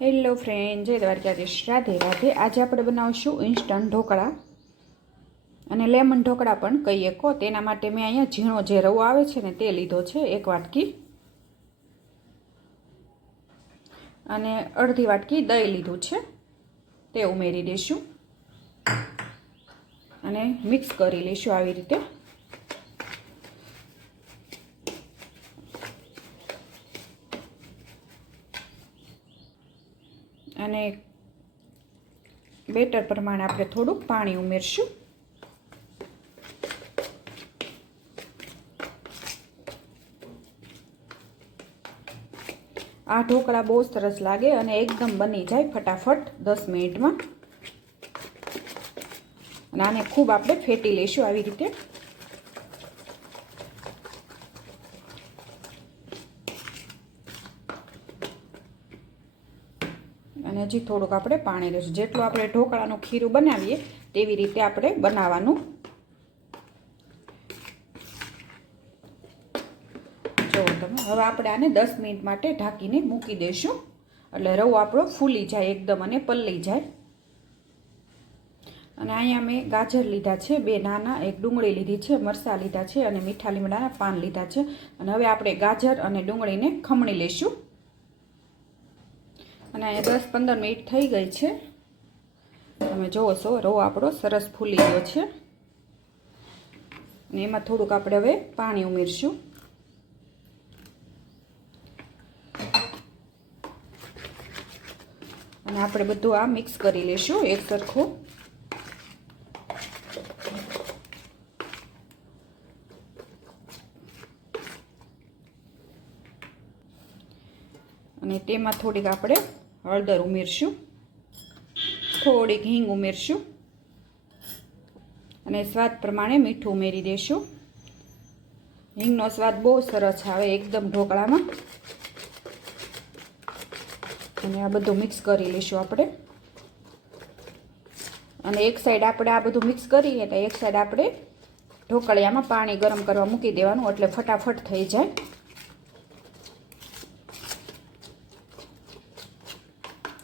Hello friend, જય દ્વારકાધીશ, રાધે રાધે। આજે આપણે બનાવશું ઇન્સ્ટન્ટ ઢોકળા અને લેમન ઢોકળા પણ કહીએ કો। તેના માટે મેં અહીંયા ઝીણો જે રવો આવે છે ને તે લીધો છે, 1 વાટકી, અને અડધી વાટકી દહીં લીધું છે, તે ઉમેરી દઈશું અને મિક્સ કરી લઈશું આવી રીતે। અને બેટર પ્રમાણે આપણે થોડુંક પાણી ઉમેરશું। આ ઢોકળા બહુ સરસ લાગે અને એકદમ બની જાય ફટાફટ 10 મિનિટમાં। અને આને ખૂબ આપણે ફેટી લઈશું આવી રીતે। અને હજી થોડુંક આપણે પાણી લઈશું, જેટલું આપણે ઢોકળાનું ખીરું બનાવીએ તેવી રીતે આપણે બનાવવાનું। જો તમે હવે આપણે આને 10 મિનિટ માટે ઢાંકીને મૂકી દઈશું, એટલે રવો આપણો ફૂલી જાય એકદમ અને પલળી જાય। અને અહીંયા મેં ગાજર લીધા છે 2 નાના, 1 ડુંગળી લીધી છે, મરચાં લીધા છે અને મીઠા લીમડાના પાન લીધા છે। અને હવે આપણે ગાજર અને ડુંગળીને ખમણી લઈશું। અને અહીંયા 10-15 મિનિટ થઈ ગઈ છે, તમે જોવો છો રવો આપણો સરસ ફૂલી ગયો છે। અને એમાં થોડુંક આપણે હવે પાણી ઉમેરશું અને આપણે બધું આ મિક્સ કરી લઈશું એક સરખું। અને તેમાં થોડીક આપણે હળદર ઉમેરશું, થોડીક હિંગ ઉમેરશું અને સ્વાદ પ્રમાણે મીઠું ઉમેરી દઈશું। હિંગનો સ્વાદ બહુ સરસ આવે એકદમ ઢોકળામાં। અને આ બધું મિક્સ કરી લઈશું આપણે। અને એક સાઈડ આપણે આ બધું મિક્સ કરીએ તો એક સાઈડ આપણે ઢોકળિયામાં પાણી ગરમ કરવા મૂકી દેવાનું, એટલે ફટાફટ થઈ જાય।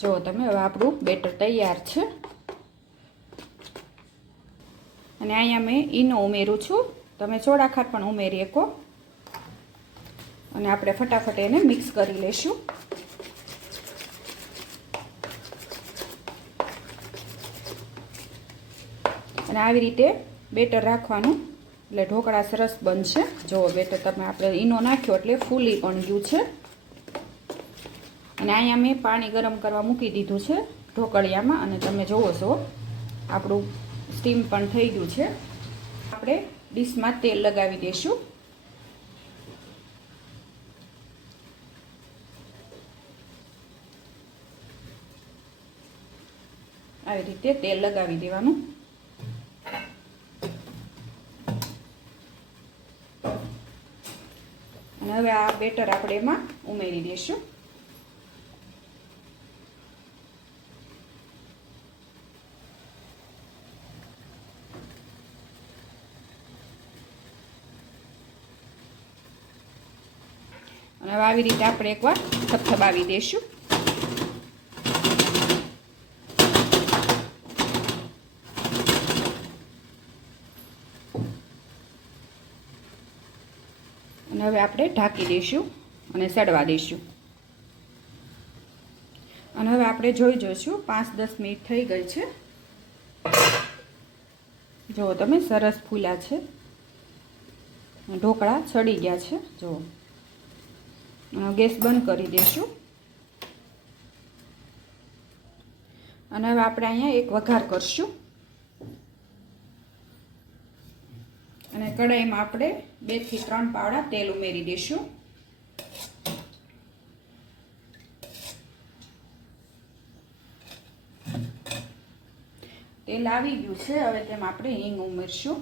જો તમે હવે આપણું બેટર તૈયાર છે। અને અહીંયા મેં ઈનો ઉમેરું છું, તમે સોડા ખાંડ પણ ઉમેરી શકો। અને આપણે ફટાફટ એને મિક્સ કરી લઈશું। અને આવી રીતે બેટર રાખવાનું, એટલે ઢોકળા સરસ બનશે। જો બેટર તમે આપણે ઈનો નાખ્યો એટલે ફૂલી પણ ગયું છે। અને અહીંયા મેં પાણી ગરમ કરવા મૂકી દીધું છે ઢોકળિયામાં, અને તમે જોવો છો આપણું સ્ટીમ પણ થઈ ગયું છે। આપણે ડીશમાં તેલ લગાવી દઈશું। આવી રીતે તેલ લગાવી દેવાનું। અને હવે આ બેટર આપણે એમાં ઉમેરી દઈશું। અને હવે આવી રીતે આપણે એકવાર થપથપાવી દઈશું। અને હવે આપણે ઢાંકી દઈશું અને સડવા દઈશું। અને હવે આપણે જોઈ જોઈશું 5-10 મિનિટ થઈ ગઈ છે। જો તમે સરસ ફૂલ્યા છે, ઢોકળા સડી ગયા છે। જો ગેસ બંધ કરી દઈશું। અને હવે આપણે અહીંયા એક વઘાર કરશું। અને કઢાઈમાં આપણે 2 થી 3 પાવડા તેલ ઉમેરી દઈશું। તેલ આવી ગયું છે, હવે તેમાં આપણે હિંગ ઉમેરશું,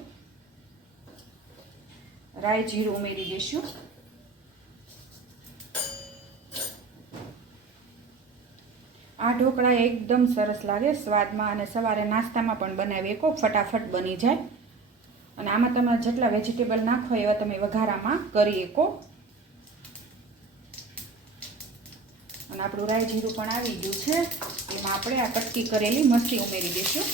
રાઈ જીરું ઉમેરી દઈશું। આ ઢોકળા એકદમ સરસ લાગે સ્વાદમાં, અને સવારે નાસ્તામાં પણ બનાવી શકો, ફટાફટ બની જાય। અને આમાં તમે જેટલા વેજીટેબલ નાખો એવા તમે વઘારામાં કરી શકો। અને અને આપણું રાઈ જીરું પણ આવી ગયું છે. એમાં આપણે આ કટકી કરેલી મરચી ઉમેરી દઈશું.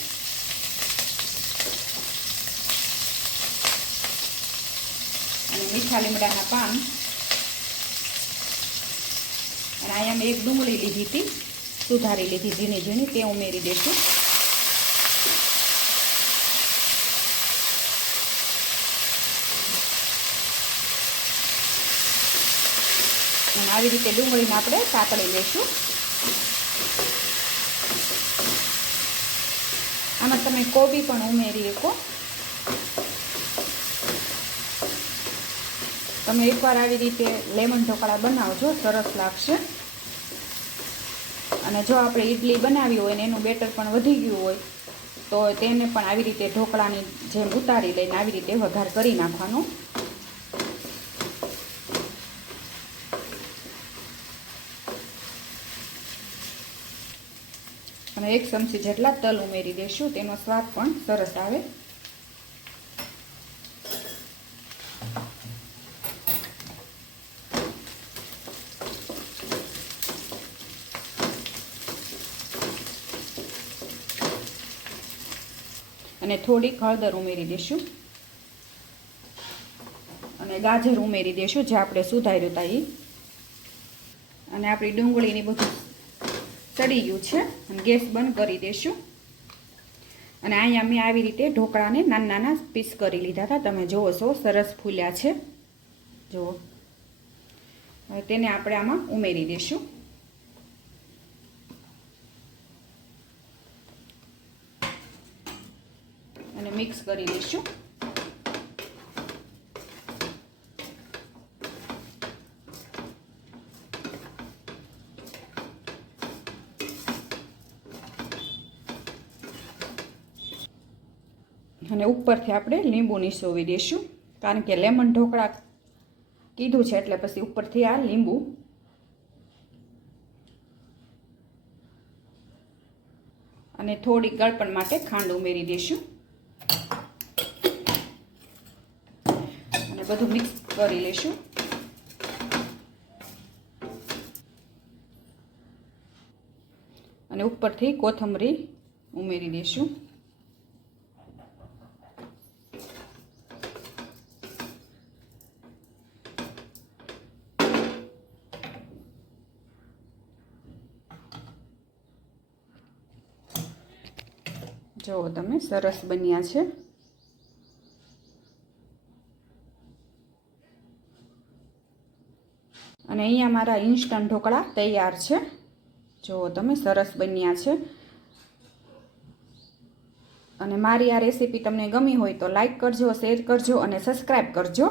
અને મીઠા લીમડાના પાન. અને અહીંયા મેં એક ડુંગળી લીધી હતી, સુધારી લીધી ઝીણી ઝીણી, તે ઉમેરી દઈશું. અને આવી રીતે ડુંગળીને આપણે સાતળી લઈશું. આમાં તમે કોબી પણ ઉમેરી શકો. તમે એકવાર આવી રીતે લેમન ઢોકળા બનાવજો, સરસ લાગશે. અને જો આપણે ઈડલી બનાવી હોય ને એનું બેટર પણ વધી ગયું હોય તો તેને પણ આવી રીતે ઢોકળાની જેમ ઉતારી લઈને આવી રીતે વઘાર કરી નાખવાનો. અને 1 ચમચી જેટલા તલ ઉમેરી દઈશું, તેનો સ્વાદ પણ સરસ આવે. અને થોડીક હળદર ઉમેરી દઈશું. અને ગાજર ઉમેરી દઈશું જે આપણે સુધાર્યું હતા એ. અને આપણી ડુંગળીની બધું ચડી ગયું છે. અને ગેસ બંધ કરી દઈશું. અને અહીંયા મેં આવી રીતે ઢોકળાને નાના નાના પીસ કરી લીધા હતા. તમે જુઓ છો સરસ ફૂલ્યા છે. જુઓ. હવે તેને આપણે આમાં ઉમેરી દઈશું. અને મિક્સ કરી દઈશું. અને ઉપરથી આપણે લીંબુ નીચોવી દઈશું, કારણ કે લેમન ઢોકળા કીધું છે એટલે પછી ઉપરથી આ લીંબુ. અને થોડી ગળપણ માટે ખાંડ ઉમેરી દઈશું. અને બધું મિક્સ કરી લઈશું. અને ઉપરથી કોથમરી ઉમેરી દઈશું. જો તમે સરસ બન્યા છે. અને અહીંયા મારા ઇન્સ્ટન્ટ ઢોકળા તૈયાર છે. જો તમે સરસ બન્યા છે. અને મારી આ રેસીપી તમને ગમી હોય તો લાઈક કરજો, શેર કરજો અને સબસ્ક્રાઈબ કરજો.